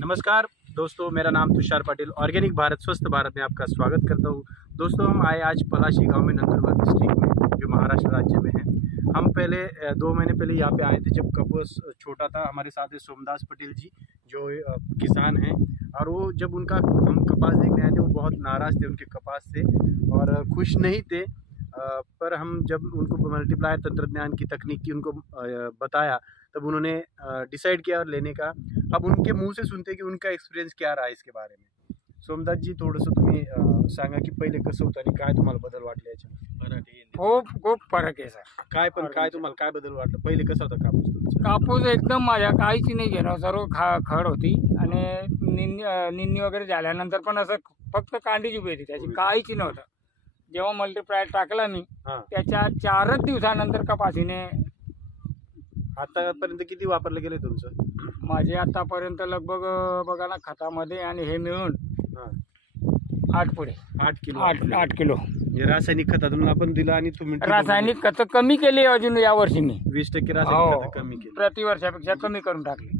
नमस्कार दोस्तों, मेरा नाम तुषार पाटिल। ऑर्गेनिक भारत स्वस्थ भारत में आपका स्वागत करता हूँ। दोस्तों, हम आए आज पलाशी गांव में, नंदुरबार डिस्ट्रिक्ट में, जो महाराष्ट्र राज्य में है। हम पहले 2 महीने पहले यहाँ पे आए थे जब कपास छोटा था। हमारे साथ है सोमदास पटेल जी, जो किसान हैं, और वो जब उनका हम कपास देखने आए थे, वो बहुत नाराज़ थे उनके कपास से और खुश नहीं थे। पर हम जब उनको मल्टीप्लायर तंत्रज्ञान की तकनीक की उनको बताया, तब उन्होंने डिसाइड किया और लेने का। अब उनके मुंह से सुनते कि उनका एक्सपिरियन्स क्या रहा इसके बारे में। सोमदास जी, थोडंसं तुम्ही सांगा की पहिले कसं होतं आणि काय तुम्हाला बदल वाटले याच्यामध्ये? खूप फरक आहे सर। काय तुम्हाला काय बदल वाटलं? पहिले कसा होता कापूस तुमचा? कापूस एकदम माझ्या काहीच नाही घेणं, सर्व खड होती आणि निंदी वगैरे झाल्यानंतर पण असं फक्त कांडीच उभी होती, त्याची काहीच नव्हतं। जेव्हा मल्टीप्लायर टाकला मी, त्याच्या 4च दिवसानंतर कपासीने आतापर्यंत किती वापरलं गेले तुमचं? माझे आतापर्यंत लगभग बघा ना, खतामध्ये आणि हे मिळून 8 पुढे 8 किलो 8 किलो रासायनिक खतातून आपण दिलं आणि तुम्ही रासायनिक खत कमी केली अजून यावर्षी मी 20% रासायनिक खत कमी केली, प्रतिवर्षापेक्षा कमी करून टाकली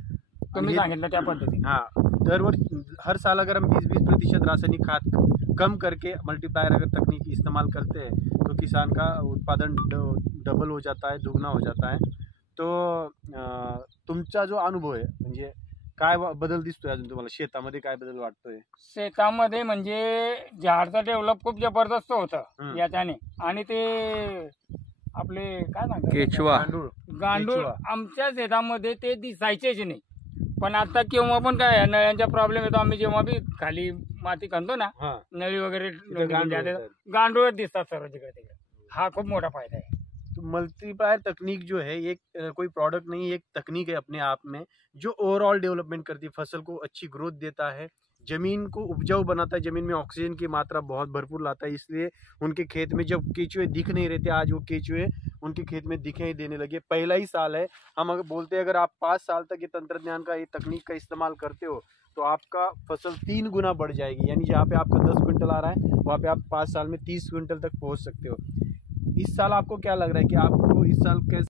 तुम्ही सांगितलं त्या पद्धतीने। हाँ, दरवर्षी हर साल अगर हम 20% रासायनिक खाद कम करके मल्टीप्लायर अगर तकनीक इस्तेमाल करते हैं तो किसान का उत्पादन डबल हो जाता है, दुगना हो जाता है। तो तुमचा जो अनुभव आहे, म्हणजे काय बदल दिसतोय अजून तुम्हाला शेतामध्ये? काय बदल वाटतोय शेतामध्ये? म्हणजे झाडचं डेव्हलप खूप जबरदस्त होतं याच्याने, आणि ते आपले काय म्हणतात केचुआ गांडूळ आमच्या शेतामध्ये ते दिसायचेच नाही। पण आता केव्हा पण काय नळ्यांचा प्रॉब्लेम येतो, आम्ही जेव्हा बी खाली माती खणतो ना, नळी वगैरे गांडूळच दिसतात सर्व जिकडे तिकडे। हा खूप मोठा फायदा है। तो मल्टीप्लायर तकनीक जो है, ये कोई प्रोडक्ट नहीं, एक तकनीक है अपने आप में, जो ओवरऑल डेवलपमेंट करती है, फसल को अच्छी ग्रोथ देता है, ज़मीन को उपजाऊ बनाता है, ज़मीन में ऑक्सीजन की मात्रा बहुत भरपूर लाता है। इसलिए उनके खेत में जब केचुए दिख नहीं रहे थे, आज वो केचुए उनके खेत में दिखाई देने लगे। पहला ही साल है। हम अगर बोलते हैं, अगर आप 5 साल तक ये तंत्रज्ञान का, ये तकनीक का इस्तेमाल करते हो तो आपका फसल 3 गुना बढ़ जाएगी। यानी जहाँ पे आपका 10 क्विंटल आ रहा है, वहाँ पे आप 5 साल में 30 क्विंटल तक पहुँच सकते हो। इस साल आपको क्या लग रहा है कि आपको इस साल कैसे